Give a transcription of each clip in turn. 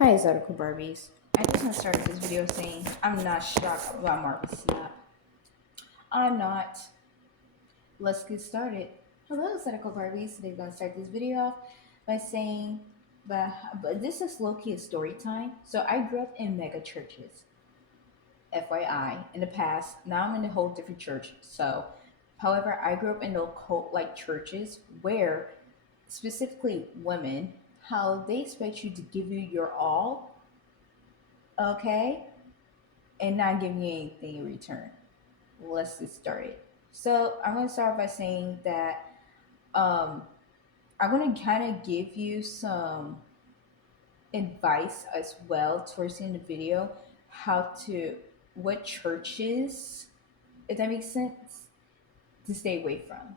Hi, Exotical Barbies. I just want to start this video saying I'm not shocked about Marvel Snap. I'm not. Let's get started. Hello, Exotical Barbies. Today we're going to start this video off by saying, but this is low-key a story time. So I grew up in mega churches, FYI, in the past. Now I'm in a whole different church. So, however, I grew up in the cult-like churches where specifically women, how they expect you to give you your all, okay? And not giving you anything in return. Let's get started. So I'm going to start by saying that um, I'm going to kind of give you some advice as well towards the end of the video, what churches, if that makes sense, to stay away from.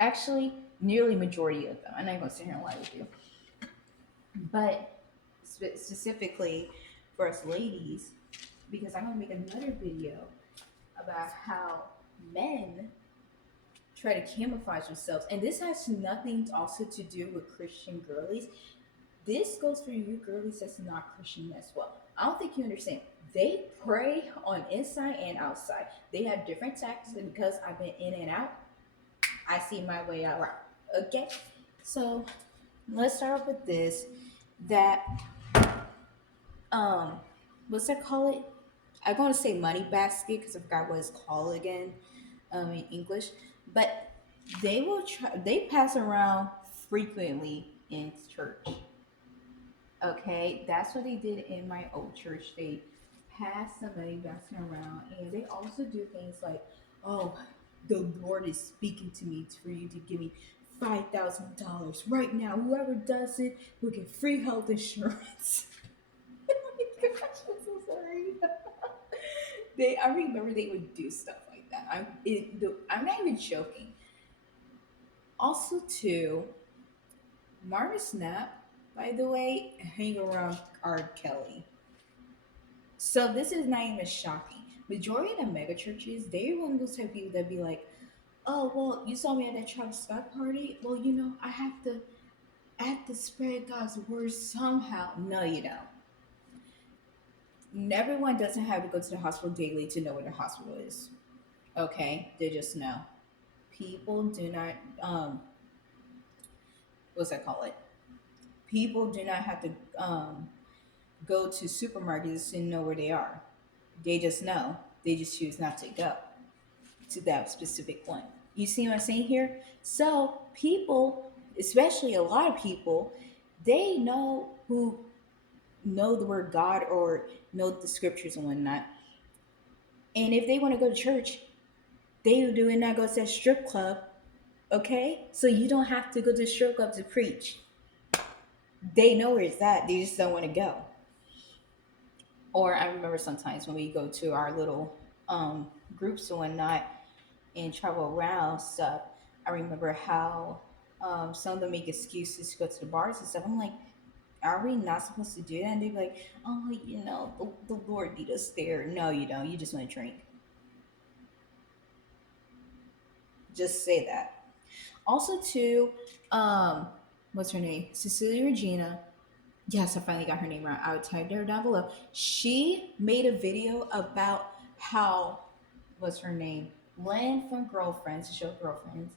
Actually, nearly majority of them. I'm not going to sit here and lie with you, but specifically for us ladies, because I'm going to make another video about how men try to camouflage themselves. And this has nothing also to do with Christian girlies. This goes for you girlies that's not Christian as well. I don't think you understand. They pray on inside and outside. They have different tactics, and because I've been in and out, I see my way out. Okay? So let's start off with this. That um what's that call it? I'm gonna say money basket because I forgot what it's called again in English. But they pass around frequently in church. Okay, that's what they did in my old church. They pass the money basket around, and they also do things like, oh, the Lord is speaking to me for you to give me $5,000 right now. Whoever does it will get free health insurance. Oh my gosh, I'm so sorry. I remember they would do stuff like that. I'm not even joking. Also, too, Marvin Snap, by the way, hang around R. Kelly. So this is not even shocking. Majority of the mega churches, they're one of those type of people that be like, "Oh, well, you saw me at that Travis Scott party. Well, I have to spread God's word somehow." No, you don't. Everyone doesn't have to go to the hospital daily to know where the hospital is. Okay, they just know. People do not what's that call it? People do not have to go to supermarkets and know where they are. They just know. They just choose not to go to that specific one. You see what I'm saying here? So people, especially a lot of people, they know the word God or know the scriptures and whatnot. And if they want to go to church, they do not go to that strip club. Okay? So you don't have to go to the strip club to preach. They know where it's at. They just don't want to go. Or I remember sometimes when we go to our little groups and whatnot and travel around stuff, I remember how some of them make excuses to go to the bars and stuff. I'm like, are we not supposed to do that? And they're like, oh, the Lord beat us there. No, you don't. You just want to drink. Just say that. Also, too, what's her name? Cecilia Regina. Yes, I finally got her name right. I would type her down below. She made a video about how, what's her name? Lynn from Girlfriends, the show Girlfriends,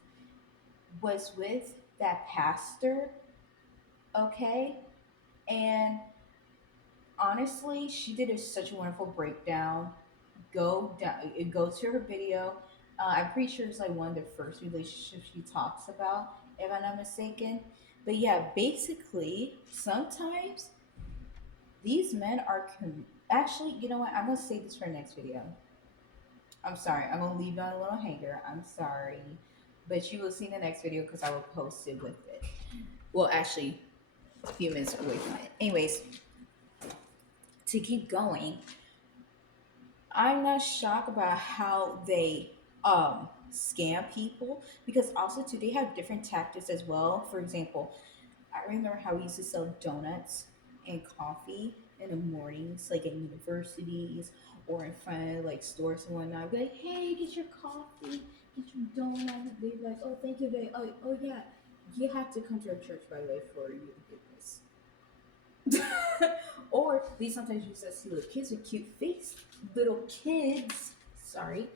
was with that pastor, okay? And honestly, she did such a wonderful breakdown. Go to her video. I'm pretty sure it's like one of the first relationships she talks about, if I'm not mistaken. But yeah, basically, sometimes these men are actually, you know what? I'm gonna save this for next video. I'm sorry. I'm gonna leave you on a little hanger. I'm sorry, but you will see in the next video because I will post it with it. Well, actually, a few minutes away from it. Anyways, to keep going, I'm not shocked about how they scam people because also too they have different tactics as well. For example, I remember how we used to sell donuts and coffee in the mornings, like at universities or in front of like stores and whatnot. Be like, hey, get your coffee, get your donut. They'd be like, oh, thank you, oh yeah, you have to come to our church by the way for you to get this. they sometimes use us little kids with cute face, little kids, sorry,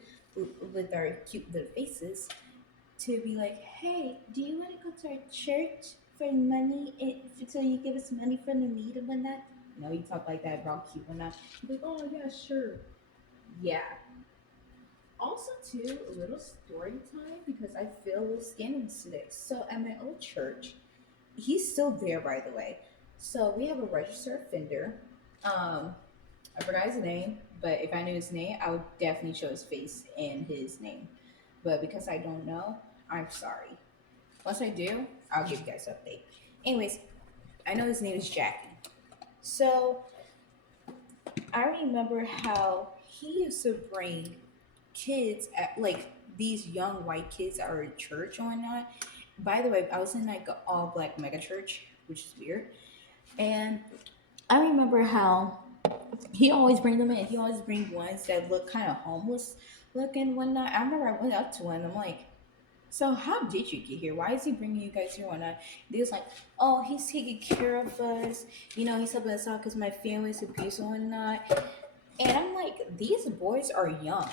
with our cute little faces to be like, hey, do you want to go to our church for money? So you give us money for the need and whatnot? No, you talk like that, bro, cute and not. You're like, oh yeah, sure. Yeah. Also, too, a little story time because I feel a little scandalous today. So at my old church, he's still there, by the way. So we have a registered offender. Um, I forgot his name, but if I knew his name, I would definitely show his face and his name. But because I don't know, I'm sorry. Once I do, I'll give you guys an update. Anyways, I know his name is Jackie. So I remember how he used to bring kids at like these young white kids at our church or whatnot. By the way, I was in like an all black mega church, which is weird. And I remember how he always bring them in. He always bring ones that look kind of homeless looking whatnot. I remember I went up to one. I'm like, so how did you get here? Why is he bringing you guys here? Whatnot? They was like, oh, he's taking care of us. You know, he's helping us out because my family's abused and whatnot. And I'm like, these boys are young.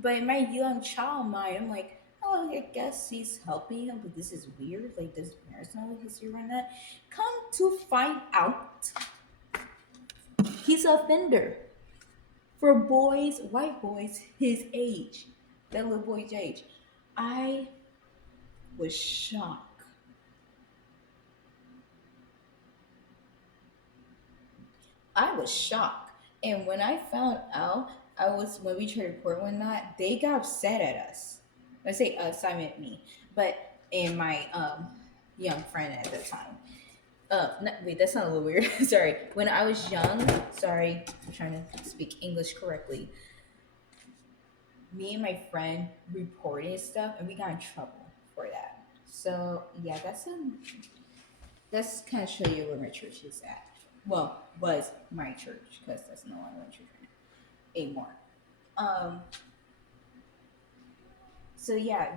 But in my young child mind, I'm like, oh, I guess he's helping him, but this is weird. Like, does parents know he's here and that? Come to find out, he's a offender for boys, white boys, his age, that little boy's age. I was shocked. I was shocked. And when I found out, I was when we tried to report one night, they got upset at us. I say us, I meant me, but and my young friend at the time. No, wait, that sounded a little weird. Sorry. When I was young, sorry, I'm trying to speak English correctly. Me and my friend reported stuff, and we got in trouble for that. So yeah, that's kind of show you where my church is at. Well, was my church because that's no longer my church anymore. Um, so yeah,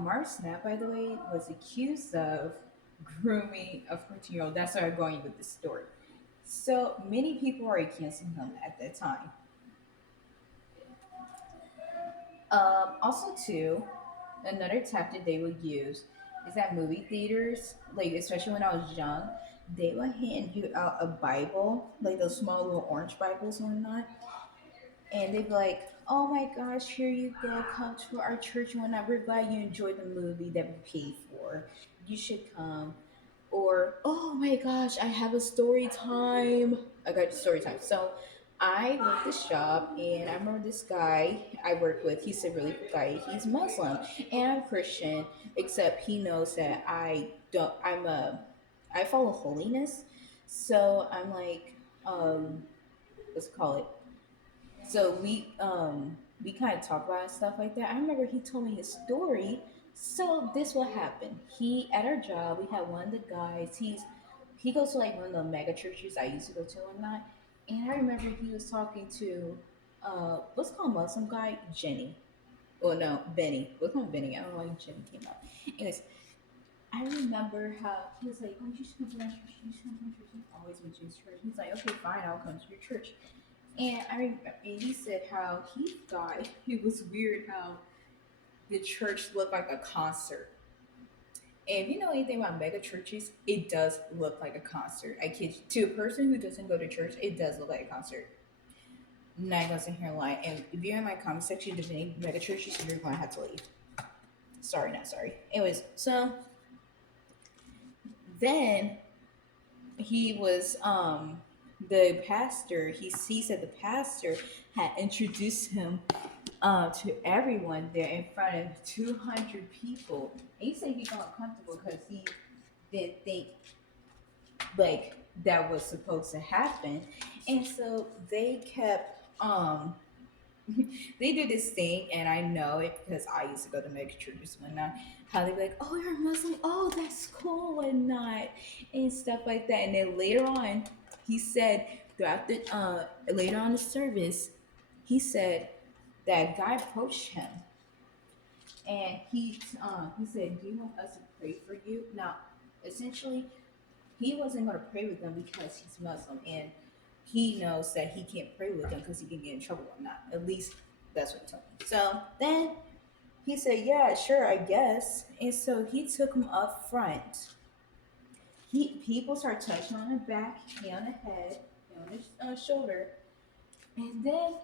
Mark Snap, by the way, was accused of grooming a 14-year-old. That's where I'm going with this story. So many people are accusing him at that time. Also, too, another tactic they would use is that movie theaters, like especially when I was young, they would hand you out a Bible, like those small little orange Bibles and whatnot, and they'd be like, "Oh my gosh, here you go. Come to our church and whatnot. We're glad you enjoyed the movie that we paid for. You should come." Or, "Oh my gosh, I have a story time. I got a story time." So I worked this job, and I remember this guy I worked with. He's a really cool guy. He's Muslim, and I'm Christian. Except he knows that I don't. I follow holiness, so I'm like, let's call it, so we kind of talk about stuff like that. I remember he told me his story. So this what happened. He at our job, we had one of the guys. He goes to like one of the mega churches I used to go to and not. And I remember he was talking to what's called Muslim guy, Jenny. Well no, Benny. What's called Benny? I don't know why Jenny came up. Anyways, I remember how he was like, "Oh, you should come to my church. You should come to my church." He always went to his church. He's like, "Okay, fine, I'll come to your church." And I remember and he said how he thought it was weird how the church looked like a concert. And if you know anything about mega churches, it does look like a concert. I kid you. To a person who doesn't go to church, it does look like a concert. Not gonna sit here and lie. And if you're in my comment section debating mega churches, you're gonna have to leave. Sorry, not sorry. Anyways, so then he was the pastor. He said the pastor had introduced him to everyone there in front of 200 people. And he said he felt uncomfortable because he didn't think like that was supposed to happen. And so they kept they did this thing, and I know it because I used to go to mega churches and whatnot. How they be like, "Oh, you're a Muslim? Oh, that's cool and not," and stuff like that. And then later on, he said throughout the later on the service, he said that guy approached him, and he said, "Do you want us to pray for you?" Now, essentially, he wasn't going to pray with them because he's Muslim and he knows that he can't pray with them because he can get in trouble or not. At least that's what he told me. So then he said, "Yeah, sure, I guess." And so he took him up front. People start touching on the back, on the head, on his shoulder, and then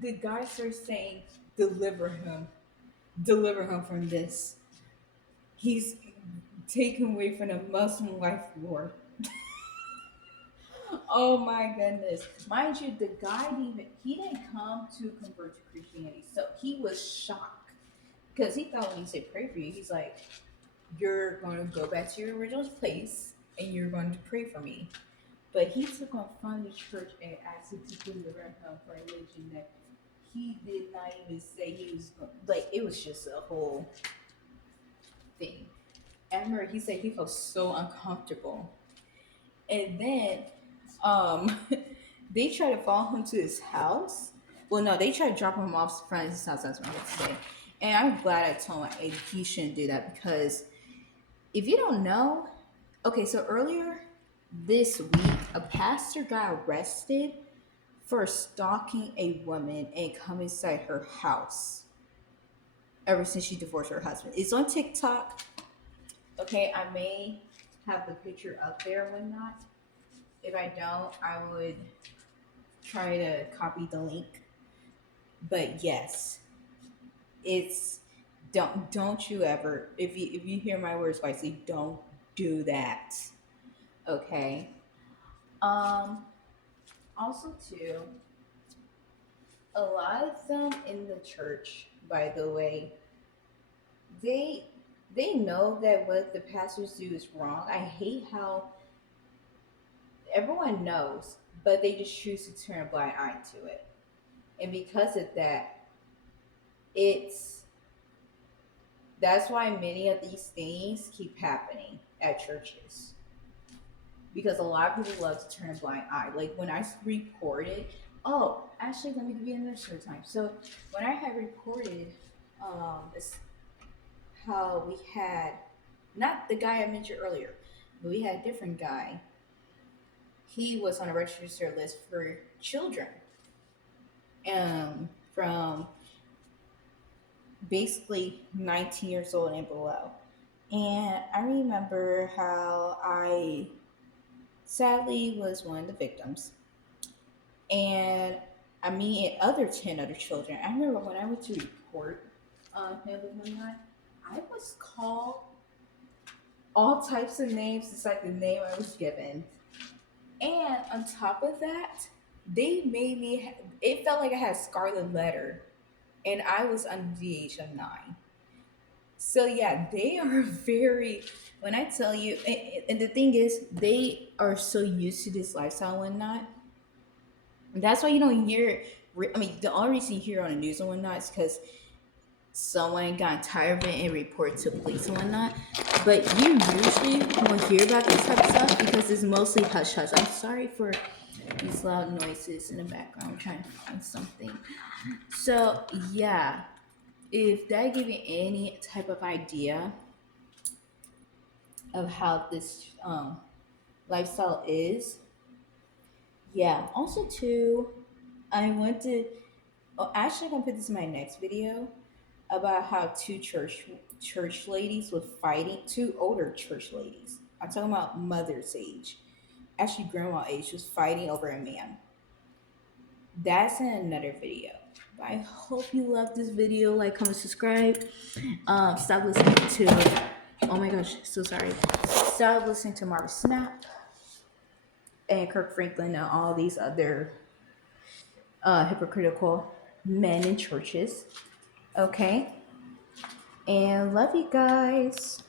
the guy starts saying, deliver him from this. He's taken away from the Muslim life, Lord." Oh my goodness. Mind you, the guy he didn't come to convert to Christianity. So he was shocked. Because he thought when he said pray for you, he's like, "You're gonna go back to your original place and you're going to pray for me." But he took on from the church and asked him to deliver him from religion that he did not even say he was like it was just a whole thing. And I remember he said he felt so uncomfortable. And then um they tried to follow him to his house. Well, no, they tried to drop him off in front of his house. That's what I would say. And I'm glad I told him hey, he shouldn't do that because if you don't know, okay, so earlier this week, a pastor got arrested for stalking a woman and come inside her house ever since she divorced her husband. It's on TikTok. Okay, I may have the picture up there or whatnot. If I don't, I would try to copy the link. But yes, it's don't you ever if you hear my words wisely, don't do that. Okay. Um Also too, a lot of them in the church, by the way, they they know that what the pastors do is wrong. I hate how everyone knows, but they just choose to turn a blind eye to it. And because of that, it's that's why many of these things keep happening at churches. Because a lot of people love to turn a blind eye. Like when I reported, oh, actually, let me give you another story time. So when I had reported this, how we had not the guy I mentioned earlier, but we had a different guy. He was on a registered list for children, from basically 19 years old and below. And I remember how I sadly was one of the victims. And I mean, and other 10 other children. I remember when I went to report him one night, I was called all types of names, just like the name I was given. And on top of that, they made me, it felt like I had scarlet letter and I was under the age of 9. So yeah, they are very, when I tell you, and the thing is, they are so used to this lifestyle and whatnot. That's why you don't hear, I mean, the only reason you hear on the news and whatnot is because someone got tired of it and reported to police and whatnot. But you usually won't hear about this type of stuff because it's mostly hush hush. I'm sorry for these loud noises in the background. I'm trying to find something. So yeah, if that give you any type of idea of how this lifestyle is, yeah. Also too, I went to. Oh, actually, I'm gonna put this in my next video about how two church ladies were fighting. Two older church ladies. I'm talking about mother's age, actually grandma age, was fighting over a man. That's in another video. But I hope you love this video. Like, comment, subscribe. Stop listening to. Oh my gosh, so sorry. Stop listening to Marvin Snap and Kirk Franklin and all these other hypocritical men in churches. Okay, and love you guys.